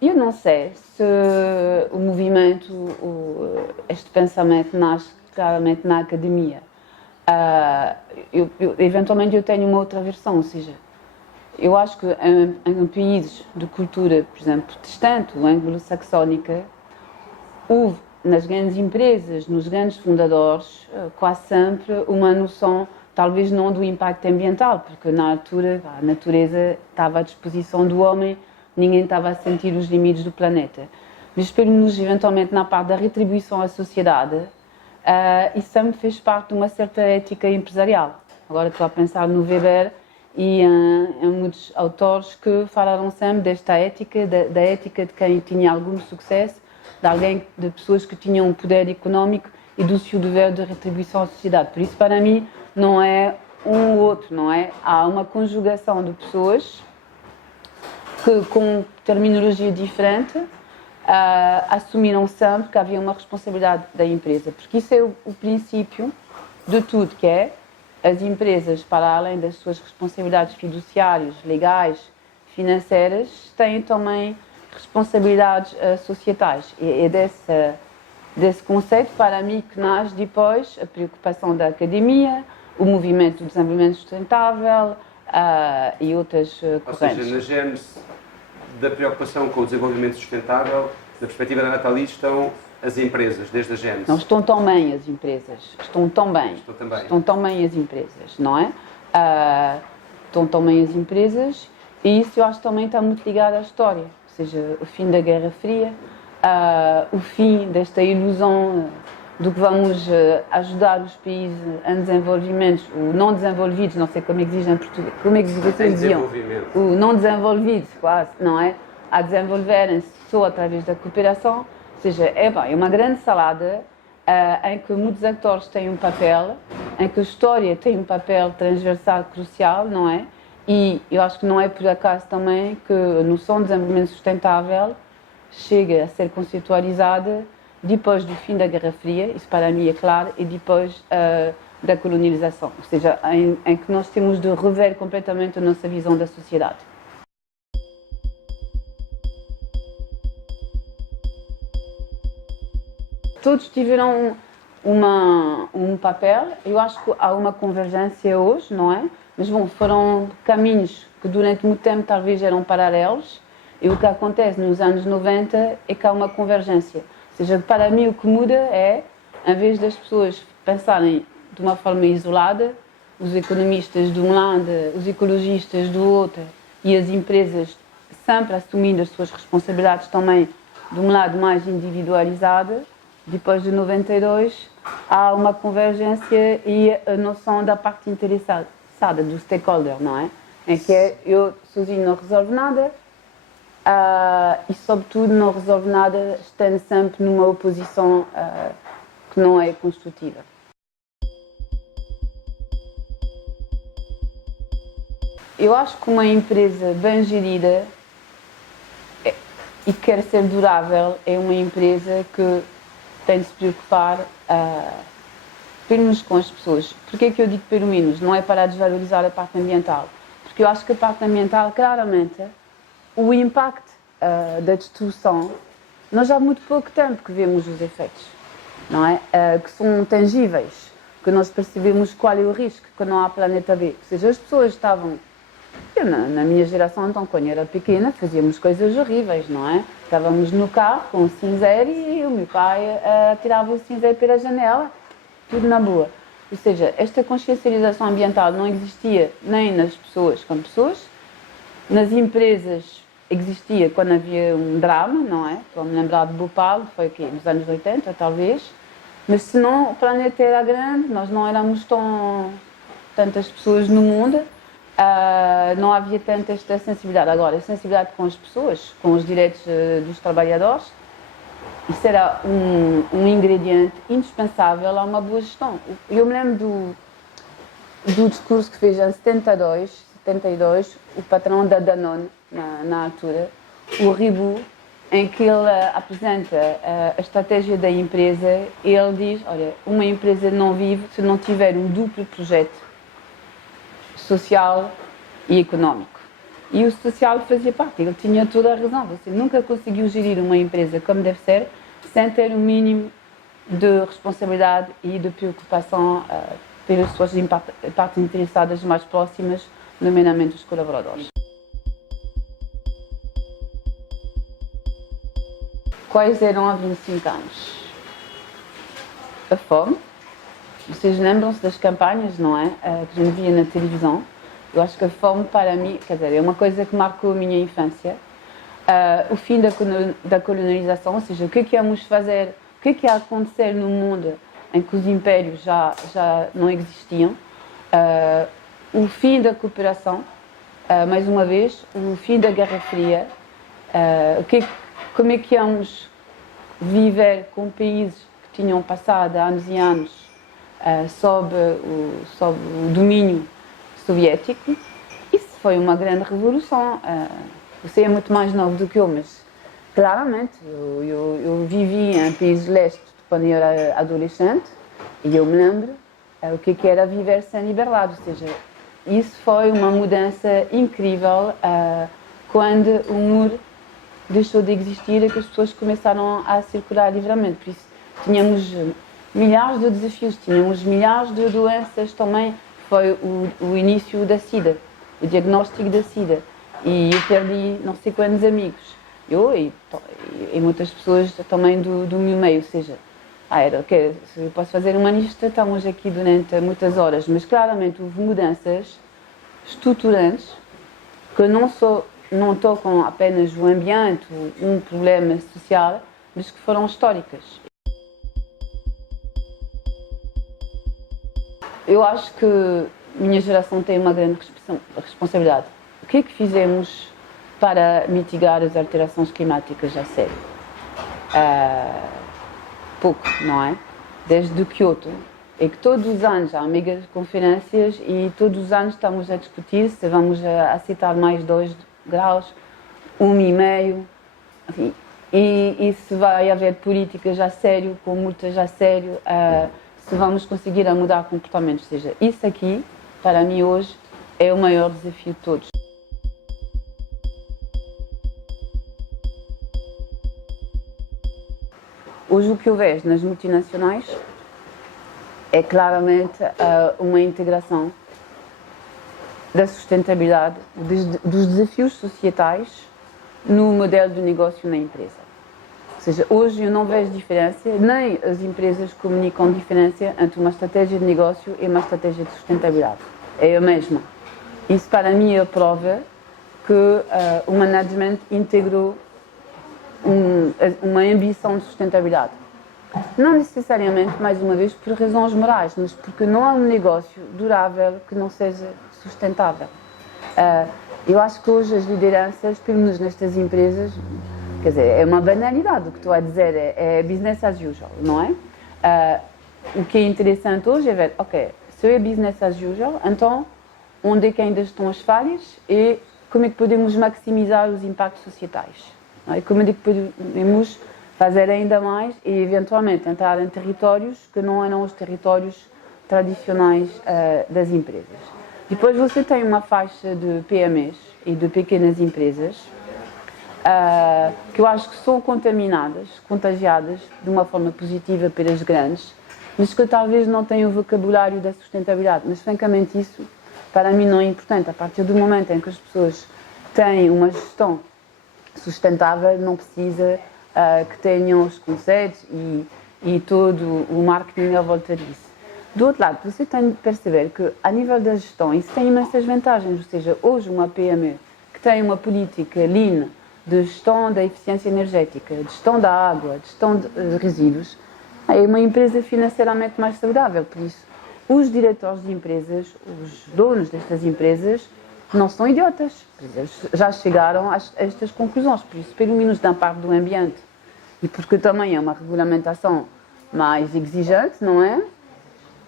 Eu não sei se o movimento, este pensamento nasce claramente na academia. Eventualmente eu tenho uma outra versão, ou seja, eu acho que em países de cultura, por exemplo, protestante ou anglo-saxónica, houve nas grandes empresas, nos grandes fundadores, quase sempre uma noção, talvez não do impacto ambiental, porque na altura a natureza estava à disposição do homem, ninguém estava a sentir os limites do planeta. Mas pelo menos eventualmente na parte da retribuição à sociedade, isso sempre fez parte de uma certa ética empresarial. Agora estou a pensar no Weber e em muitos autores que falaram sempre desta ética, da ética de quem tinha algum sucesso, de pessoas que tinham um poder económico e do seu dever de retribuição à sociedade. Por isso, para mim, não é um ou outro, não é? Há uma conjugação de pessoas que, com terminologia diferente, assumiram sempre que havia uma responsabilidade da empresa, porque isso é o princípio de tudo, que é as empresas, para além das suas responsabilidades fiduciárias, legais, financeiras, têm também responsabilidades societais. E é desse conceito, para mim, que nasce depois a preocupação da academia, o movimento do desenvolvimento sustentável e outras correntes. Ou seja, na gênese da preocupação com o desenvolvimento sustentável, na perspectiva da Nathalie, estão as empresas, desde a gênese. Não, estão tão bem as empresas. Estão tão bem as empresas, não é? Estão tão bem as empresas e isso eu acho que também está muito ligado à história. Ou seja, o fim da Guerra Fria, o fim desta ilusão do que vamos ajudar os países em desenvolvimento, o não desenvolvidos, não sei como é que dizem em português, como é que vocês diziam? O não desenvolvidos, quase, não é? A desenvolverem-se só através da cooperação, ou seja, é uma grande salada em que muitos atores têm um papel, em que a história tem um papel transversal crucial, não é? E eu acho que não é por acaso também que a noção de desenvolvimento sustentável chega a ser conceitualizada depois do fim da Guerra Fria, isso para mim é claro, e depois da colonialização, ou seja, em que nós temos de rever completamente a nossa visão da sociedade. Todos tiveram um papel, eu acho que há uma convergência hoje, não é? Mas bom, foram caminhos que durante muito tempo talvez eram paralelos, e o que acontece nos anos 90 é que há uma convergência. Ou seja, para mim o que muda é, em vez das pessoas pensarem de uma forma isolada, os economistas de um lado, os ecologistas do outro, e as empresas sempre assumindo as suas responsabilidades também de um lado mais individualizado, depois de 92 há uma convergência e a noção da parte interessada, do stakeholder, não é? Em que eu sozinho não resolvo nada e sobretudo não resolvo nada estando sempre numa oposição que não é construtiva. Eu acho que uma empresa bem gerida e que quer ser durável é uma empresa que tem de se preocupar pelo menos com as pessoas. Porquê é que eu digo pelo menos? Não é para desvalorizar a parte ambiental. Porque eu acho que a parte ambiental, claramente, o impacto da destruição, nós há muito pouco tempo que vemos os efeitos, não é? Que são tangíveis, que nós percebemos qual é o risco, que não há planeta B. Ou seja, as pessoas estavam... Eu, na minha geração, então, quando eu era pequena, fazíamos coisas horríveis, não é? Estávamos no carro com o cinzeiro e o meu pai tirava o cinzeiro pela janela, tudo na boa. Ou seja, esta consciencialização ambiental não existia nem nas pessoas como pessoas, nas empresas existia quando havia um drama, não é? Estou a me lembrar de Bhopal, foi o quê? Nos anos 80, talvez. Mas se não, o planeta era grande, nós não éramos tantas pessoas no mundo, não havia tanta esta sensibilidade. Agora, a sensibilidade com as pessoas, com os direitos dos trabalhadores, isso era um ingrediente indispensável a uma boa gestão. Eu me lembro do discurso que fez em 72, o patrão da Danone, na altura, o Ribot, em que ele apresenta a estratégia da empresa e ele diz, olha, uma empresa não vive se não tiver um duplo projeto social e económico. e o social fazia parte. Ele tinha toda a razão. Você nunca conseguiu gerir uma empresa como deve ser sem ter um mínimo de responsabilidade e de preocupação pelas suas partes interessadas mais próximas, nomeadamente os colaboradores. Quais eram há 25 anos? A fome. Vocês lembram-se das campanhas, não é? Que a gente via na televisão. Eu acho que a fome, para mim, quer dizer, é uma coisa que marcou a minha infância. O fim da colonialização, ou seja, o que íamos fazer, o que ia acontecer no mundo em que os impérios já não existiam. O fim da cooperação, mais uma vez, o fim da Guerra Fria. Como é que íamos viver com países que tinham passado anos e anos sob o domínio soviético. Isso foi uma grande revolução. Você é muito mais novo do que eu, mas claramente eu vivi em países leste quando eu era adolescente e eu me lembro o que era viver sem liberdade. Ou seja, isso foi uma mudança incrível quando o muro deixou de existir e que as pessoas começaram a circular livremente. Por isso, tínhamos milhares de desafios, tínhamos milhares de doenças também. Foi o início da SIDA, o diagnóstico da SIDA. E eu perdi não sei quantos amigos. Eu e muitas pessoas também do meu meio. Ou seja, era ok, se eu posso fazer uma lista, estamos aqui durante muitas horas. Mas claramente houve mudanças estruturantes que não tocam apenas o ambiente, um problema social, mas que foram históricas. Eu acho que a minha geração tem uma grande responsabilidade. O que é que fizemos para mitigar as alterações climáticas a sério? Pouco, não é? Desde Kyoto. É que todos os anos há mega conferências e todos os anos estamos a discutir se vamos aceitar mais 2 graus, 1,5, enfim, e se vai haver políticas a sério, com multas a sério, se vamos conseguir mudar comportamentos. Ou seja, isso aqui, para mim hoje, é o maior desafio de todos. Hoje o que eu vejo nas multinacionais é claramente uma integração da sustentabilidade, dos desafios societais no modelo de negócio na empresa. Ou seja, hoje eu não vejo diferença, nem as empresas comunicam diferença entre uma estratégia de negócio e uma estratégia de sustentabilidade. É a mesma. Isso para mim é a prova que o management integrou uma ambição de sustentabilidade. Não necessariamente, mais uma vez, por razões morais, mas porque não há um negócio durável que não seja sustentável. Eu acho que hoje as lideranças, pelo menos nestas empresas, quer dizer, é uma banalidade o que estou a dizer, é business as usual, não é? O que é interessante hoje é ver, ok, se é business as usual, então onde é que ainda estão as falhas e como é que podemos maximizar os impactos societais? Não é? Como é que podemos fazer ainda mais e eventualmente entrar em territórios que não eram os territórios tradicionais das empresas. Depois você tem uma faixa de PMEs e de pequenas empresas que eu acho que são contagiadas de uma forma positiva pelas grandes, mas que talvez não tenham o vocabulário da sustentabilidade. Mas francamente isso para mim não é importante. A partir do momento em que as pessoas têm uma gestão sustentável, não precisa que tenham os conceitos e todo o marketing à volta disso. Do outro lado, você tem de perceber que, a nível da gestão, isso tem imensas vantagens. Ou seja, hoje uma PME que tem uma política lean de gestão da eficiência energética, de gestão da água, de gestão de resíduos, é uma empresa financeiramente mais saudável. Por isso, os diretores de empresas, os donos destas empresas, não são idiotas. Eles já chegaram a estas conclusões. Por isso, pelo menos da parte do ambiente, e porque também é uma regulamentação mais exigente, não é?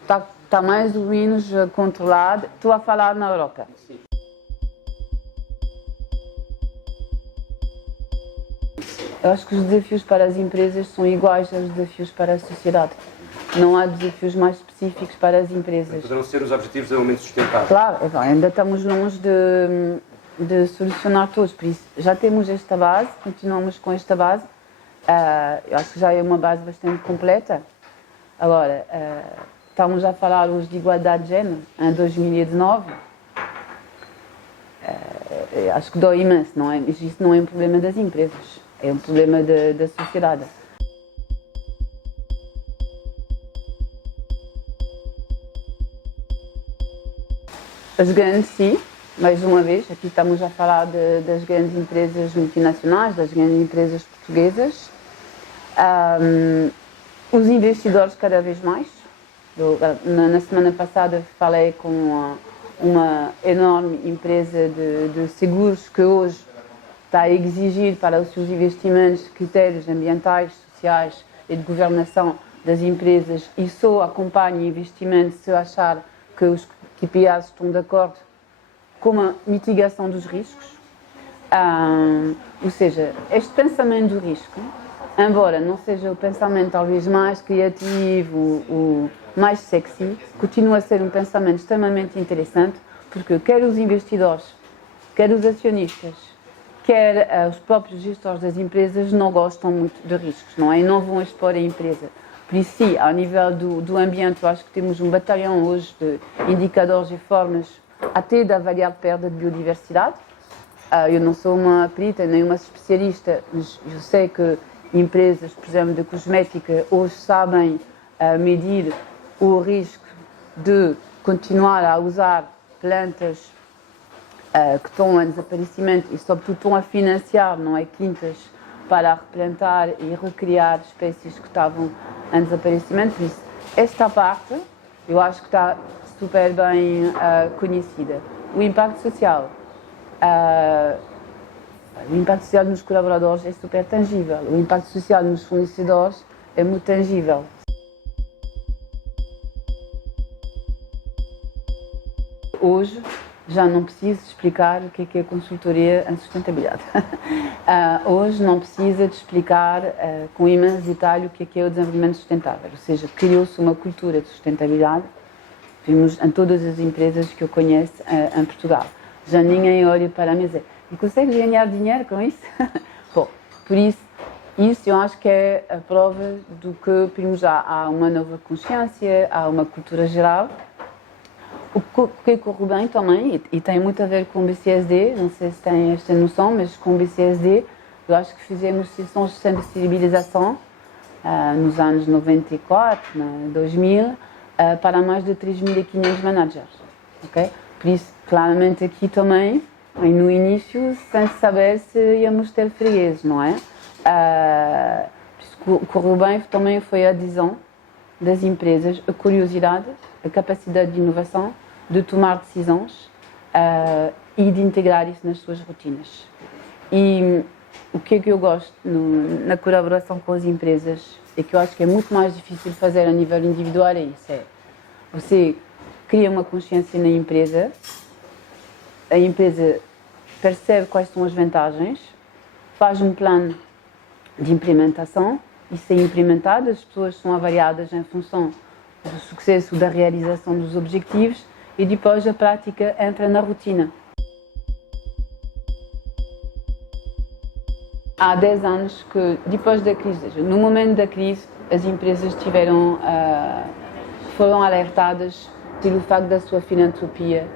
Está mais ou menos controlado. Estou a falar na Europa. Eu acho que os desafios para as empresas são iguais aos desafios para a sociedade. Não há desafios mais específicos para as empresas. Poderão ser os objetivos de desenvolvimento sustentável. Claro, ainda estamos longe de solucionar todos, por isso já temos esta base, continuamos com esta base, eu acho que já é uma base bastante completa. Agora, estamos a falar hoje de igualdade de género, em 2019, acho que dói imenso, não é? Mas isso não é um problema das empresas, é um problema da sociedade. As grandes, sim, mais uma vez, aqui estamos a falar das grandes empresas multinacionais, das grandes empresas portuguesas. Os investidores cada vez mais. Na semana passada falei com uma enorme empresa de seguros que hoje está a exigir para os seus investimentos critérios ambientais, sociais e de governação das empresas e só acompanha investimentos se achar que os KPIs estão de acordo com a mitigação dos riscos. Ou seja, este pensamento do risco, embora não seja o pensamento talvez mais criativo, o mais sexy, continua a ser um pensamento extremamente interessante, porque quer os investidores, quer os acionistas, quer os próprios gestores das empresas não gostam muito de riscos, não é? E não vão expor a empresa. Por isso, sim, ao nível do ambiente, eu acho que temos um batalhão hoje de indicadores e formas até de avaliar a perda de biodiversidade. Eu não sou uma perita nem uma especialista, mas eu sei que empresas, por exemplo, de cosmética, hoje sabem medir o risco de continuar a usar plantas que estão em desaparecimento e, sobretudo, estão a financiar, não é, quintas para replantar e recriar espécies que estavam em desaparecimento. Por isso, esta parte, eu acho que está super bem conhecida. O impacto social. O impacto social nos colaboradores é super tangível. O impacto social nos fornecedores é muito tangível. Hoje já não preciso explicar o que é consultoria em sustentabilidade. Hoje não precisa de explicar com imenso detalhe o que é o desenvolvimento sustentável. Ou seja, criou-se uma cultura de sustentabilidade, vimos em todas as empresas que eu conheço em Portugal. Já ninguém olha para a mesa e consegue ganhar dinheiro com isso? Bom, por isso eu acho que é a prova do que, primeiro, já há uma nova consciência, há uma cultura geral. O que corre bem também, e tem muito a ver com o BCSD, não sei se tem esta noção, mas com o BCSD, eu acho que fizemos sessões de sensibilização nos anos 94, 2000, para mais de 3.500 managers. Okay? Por isso, claramente aqui também, no início, sem saber se íamos ter fregueses, não é? O que correu bem também foi a adesão das empresas, a curiosidade, a capacidade de inovação, de tomar decisões e de integrar isso nas suas rotinas. E o que é que eu gosto na colaboração com as empresas, e que eu acho que é muito mais difícil fazer a nível individual, é isso. Você cria uma consciência na empresa, a empresa percebe quais são as vantagens, faz um plano de implementação, isso é implementado, as pessoas são avaliadas em função do sucesso da realização dos objetivos e depois a prática entra na rotina. Há 10 anos que, depois da crise, no momento da crise, as empresas foram alertadas pelo facto da sua filantropia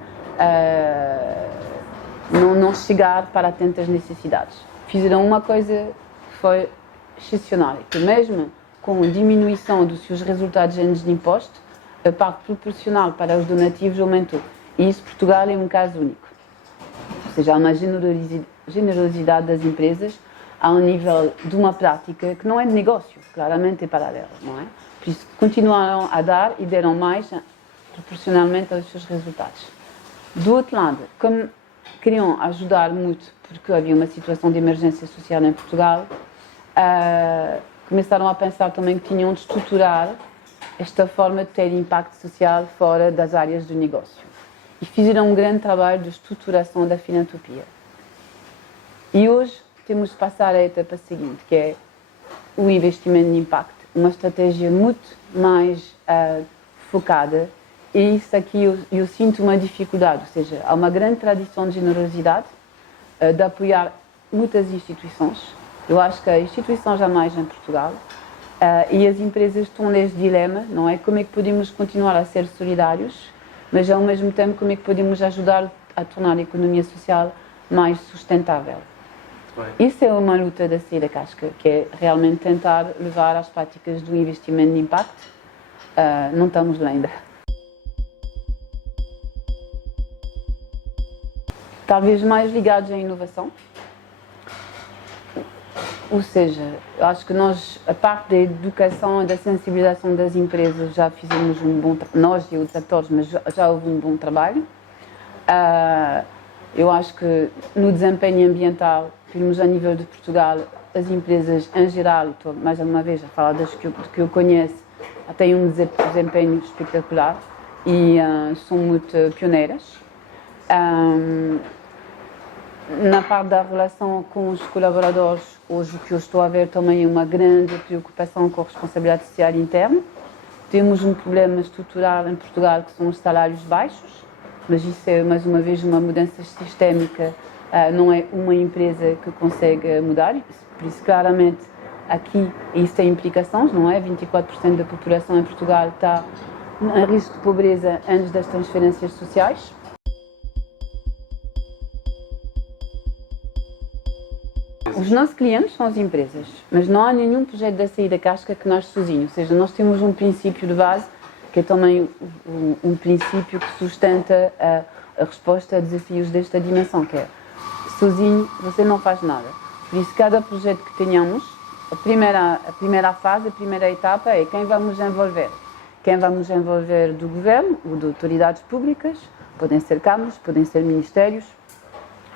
não chegar para tantas necessidades. Fizeram uma coisa que foi excepcional, que mesmo com a diminuição dos seus resultados de imposto, a parte proporcional para os donativos aumentou. E isso, Portugal, é um caso único. Ou seja, há uma generosidade das empresas ao nível de uma prática que não é de negócio, claramente é paralela, não é? Por isso, continuaram a dar e deram mais proporcionalmente aos seus resultados. Do outro lado, como queriam ajudar muito, porque havia uma situação de emergência social em Portugal, começaram a pensar também que tinham de estruturar esta forma de ter impacto social fora das áreas do negócio. E fizeram um grande trabalho de estruturação da filantropia. E hoje temos de passar à etapa seguinte, que é o investimento de impacto. Uma estratégia muito mais focada. E isso aqui eu sinto uma dificuldade, ou seja, há uma grande tradição de generosidade, de apoiar muitas instituições. Eu acho que a instituição jamais em Portugal e as empresas estão neste dilema, não é? Como é que podemos continuar a ser solidários, mas ao mesmo tempo como é que podemos ajudar a tornar a economia social mais sustentável. Isso é uma luta da saída casca, que é realmente tentar levar às práticas do investimento de impacto. Não estamos lá ainda. Talvez mais ligados à inovação. Ou seja, acho que nós, a parte da educação e da sensibilização das empresas, já fizemos um bom trabalho, nós e outros atores, mas já houve um bom trabalho. Eu acho que no desempenho ambiental, vimos a nível de Portugal, as empresas em geral, estou mais uma vez a falar das que eu conheço, têm um desempenho espetacular e são muito pioneiras. Na parte da relação com os colaboradores, hoje o que eu estou a ver também é uma grande preocupação com a responsabilidade social interna. Temos um problema estrutural em Portugal que são os salários baixos, mas isso é mais uma vez uma mudança sistémica, não é uma empresa que consegue mudar, por isso claramente aqui isso tem implicações, não é? 24% da população em Portugal está em risco de pobreza antes das transferências sociais. Os nossos clientes são as empresas, mas não há nenhum projeto da saída casca que nós sozinhos, ou seja, nós temos um princípio de base que é também um princípio que sustenta a resposta a desafios desta dimensão, que é sozinho você não faz nada. Por isso, cada projeto que tenhamos, a primeira fase, a primeira etapa é quem vamos envolver. Quem vamos envolver do governo ou de autoridades públicas, podem ser câmaras, podem ser ministérios,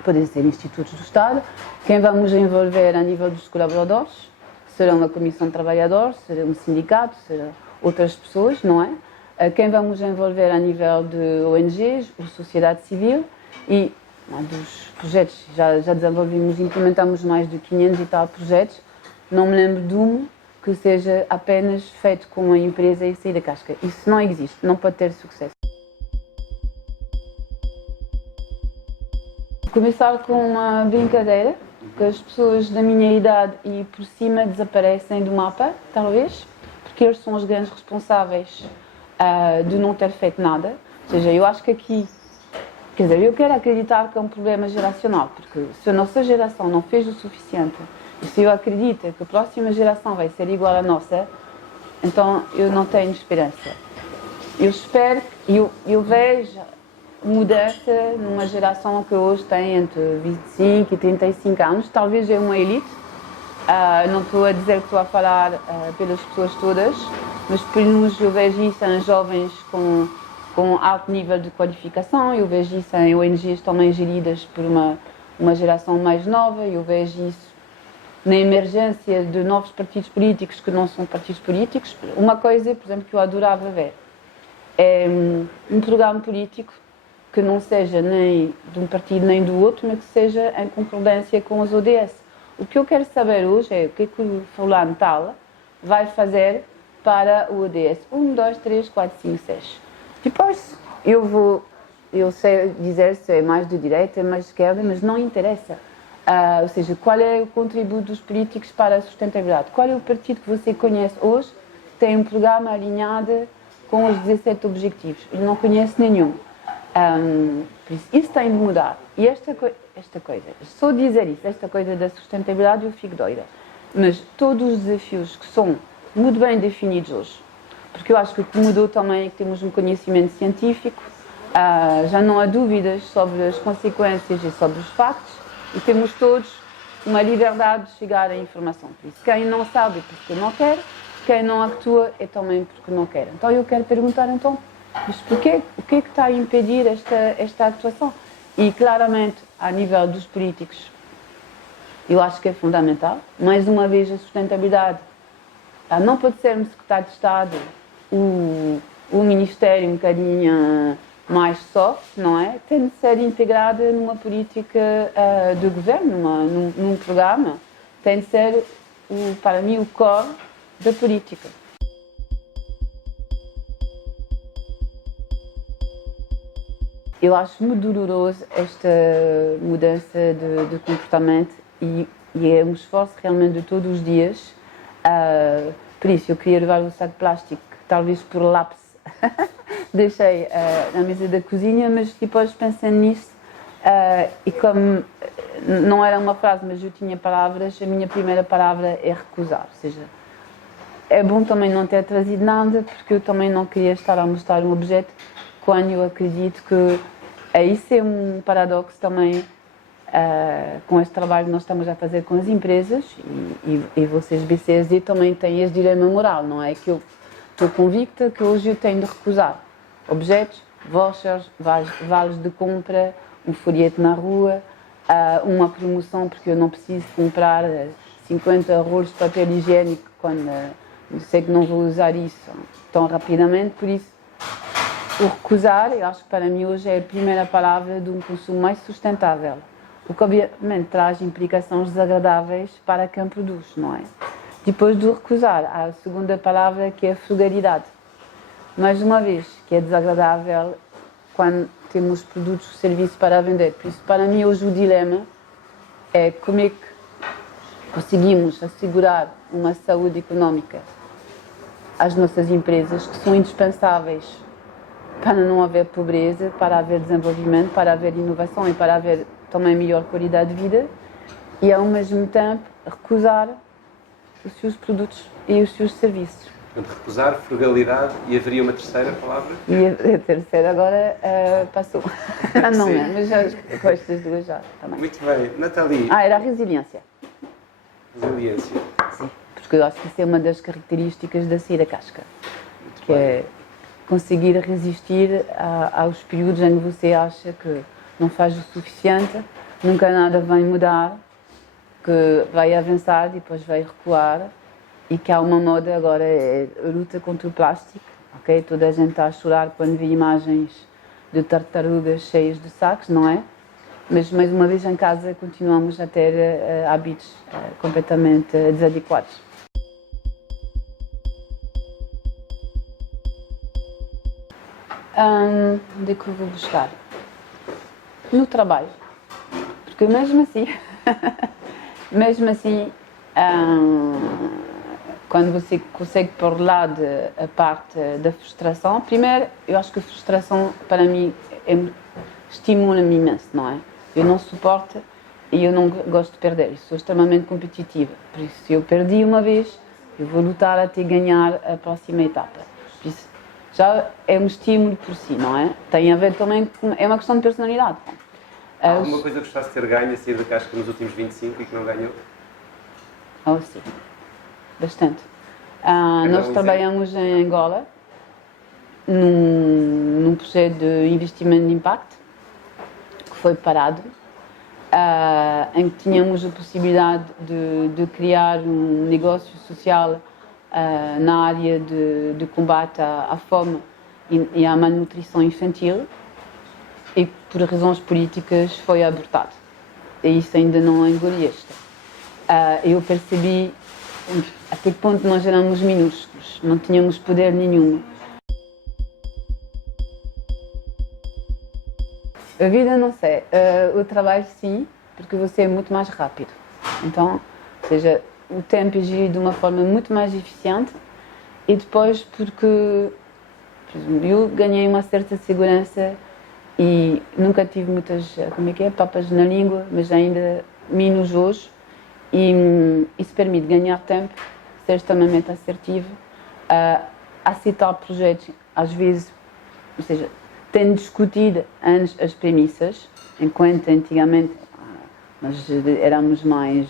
podem ser institutos do Estado. Quem vamos envolver a nível dos colaboradores, será uma comissão de trabalhadores, será um sindicato, será outras pessoas, não é? Quem vamos envolver a nível de ONGs, ou sociedade civil, e dos projetos, já desenvolvimos e implementamos mais de 500 e tal projetos, não me lembro de um que seja apenas feito com a empresa e sair da casca. Isso não existe, não pode ter sucesso. Começar com uma brincadeira, que as pessoas da minha idade e por cima desaparecem do mapa, talvez, porque eles são os grandes responsáveis de não ter feito nada. Ou seja, eu acho que aqui, quer dizer, eu quero acreditar que é um problema geracional, porque se a nossa geração não fez o suficiente, e se eu acredito que a próxima geração vai ser igual à nossa, então eu não tenho esperança. Eu espero, eu vejo mudança numa geração que hoje tem entre 25 e 35 anos, talvez é uma elite, não estou a dizer que estou a falar pelas pessoas todas, mas pelo menos eu vejo isso em jovens com alto nível de qualificação, eu vejo isso em ONGs também geridas por uma geração mais nova, eu vejo isso na emergência de novos partidos políticos que não são partidos políticos. Uma coisa, por exemplo, que eu adorava ver é um programa político que não seja nem de um partido nem do outro, mas que seja em concordância com os ODS. O que eu quero saber hoje é o que o fulano tal vai fazer para o ODS. 1, 2, 3, 4, 5, 6. Depois eu sei dizer se é mais de direita, mais de esquerda, mas não interessa. Ou seja, qual é o contributo dos políticos para a sustentabilidade? Qual é o partido que você conhece hoje que tem um programa alinhado com os 17 objetivos? Eu não conheço nenhum. Por isso tem de mudar. E esta coisa, só dizer isso, esta coisa da sustentabilidade, eu fico doida. Mas todos os desafios que são muito bem definidos hoje, porque eu acho que o que mudou também é que temos um conhecimento científico, já não há dúvidas sobre as consequências e sobre os factos, e temos todos uma liberdade de chegar à informação. Por isso, quem não sabe é porque não quer, quem não atua é também porque não quer. Então eu quero perguntar, mas porquê? O que é que está a impedir esta atuação? E claramente, a nível dos políticos, eu acho que é fundamental. Mais uma vez, a sustentabilidade não pode ser um secretário de Estado, o Ministério um bocadinho mais soft, não é? Tem de ser integrada numa política do governo, num programa. Tem de ser, para mim, o core da política. eu acho muito doloroso esta mudança de comportamento e é um esforço realmente de todos os dias. Por isso, eu queria levar o saco de plástico, talvez por lapso, deixei na mesa da cozinha, mas depois pensando nisso, e como não era uma frase, mas eu tinha palavras, a minha primeira palavra é recusar. Ou seja, é bom também não ter trazido nada, porque eu também não queria estar a mostrar um objeto quando eu acredito que isso é um paradoxo também com este trabalho que nós estamos a fazer com as empresas e vocês, BCSD, também têm este dilema moral, não é? Que eu estou convicta que hoje eu tenho de recusar objetos, vouchers, vales de compra, um folheto na rua, uma promoção porque eu não preciso comprar 50 rolos de papel higiênico quando sei que não vou usar isso tão rapidamente, por isso o recusar, eu acho que para mim hoje é a primeira palavra de um consumo mais sustentável, o que obviamente traz implicações desagradáveis para quem produz, não é? Depois do recusar, há a segunda palavra que é a frugalidade. Mais uma vez, que é desagradável quando temos produtos ou serviços para vender. Por isso, para mim hoje o dilema é como é que conseguimos assegurar uma saúde económica às nossas empresas que são indispensáveis para não haver pobreza, para haver desenvolvimento, para haver inovação e para haver também melhor qualidade de vida e ao mesmo tempo recusar os seus produtos e os seus serviços. Portanto, recusar, frugalidade e haveria uma terceira palavra? E a terceira agora passou. Não é, mas já com estas duas já também. Muito bem. Nathalie. Era a resiliência. Resiliência. Sim, porque eu acho que isso é uma das características da sair da casca. Muito que bem. É conseguir resistir aos períodos em que você acha que não faz o suficiente, nunca nada vai mudar, que vai avançar e depois vai recuar e que há uma moda agora, é a luta contra o plástico, ok? Toda a gente está a chorar quando vê imagens de tartarugas cheias de sacos, não é? Mas mais uma vez em casa continuamos a ter hábitos completamente desadequados. Onde é que eu vou buscar? No trabalho, porque mesmo assim, quando você consegue pôr de lado a parte da frustração, primeiro, eu acho que a frustração para mim estimula-me imenso, não é? Eu não suporto e eu não gosto de perder, eu sou extremamente competitiva, por isso se eu perdi uma vez, eu vou lutar até ganhar a próxima etapa. Por isso, já é um estímulo por si, não é? Tem a ver também com... é uma questão de personalidade. Há alguma coisa que gostasse de ter ganho a sair da casca nos últimos 25 e que não ganhou? Sim, bastante. Nós trabalhamos em Angola num projeto de investimento de impacto que foi parado, em que tínhamos a possibilidade de criar um negócio social na área de combate à fome e à malnutrição infantil e por razões políticas foi abortado. E isso ainda não engoli esta. Eu percebi até que ponto nós éramos minúsculos, não tínhamos poder nenhum. A vida não sei, o trabalho sim, porque você é muito mais rápido. Então, ou seja, o tempo é gerido de uma forma muito mais eficiente e depois porque, por exemplo, eu ganhei uma certa segurança e nunca tive muitas, papas na língua, mas ainda menos hoje. E isso permite ganhar tempo, ser extremamente assertivo, aceitar projetos, às vezes, ou seja, tendo discutido antes as premissas, enquanto antigamente nós éramos mais...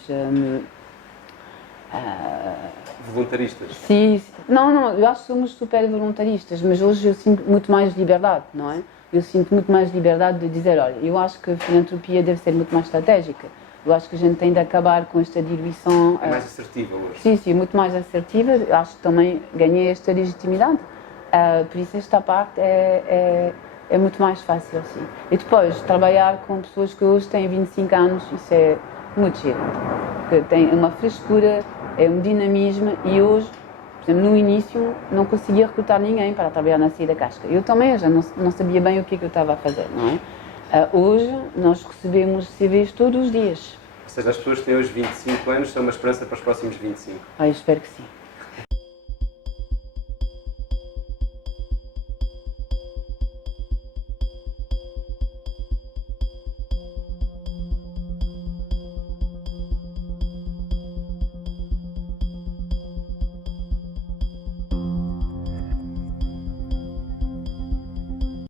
voluntaristas? Sim, não, eu acho que somos super voluntaristas, mas hoje eu sinto muito mais liberdade, não é? Eu sinto muito mais liberdade de dizer, olha, eu acho que a filantropia deve ser muito mais estratégica. Eu acho que a gente tem de acabar com esta diluição. É mais assertiva hoje? Sim, muito mais assertiva. Acho que também ganhei esta legitimidade. Por isso esta parte é muito mais fácil, sim. E depois, trabalhar com pessoas que hoje têm 25 anos, isso é muito giro. Tem uma frescura, é um dinamismo e hoje Por exemplo, no início não conseguia recrutar ninguém para trabalhar na saída da casca. Eu também já não sabia bem o que eu estava a fazer, não é? Hoje nós recebemos CVs todos os dias. Ou seja, as pessoas que têm hoje 25 anos são uma esperança para os próximos 25. Eu espero que sim.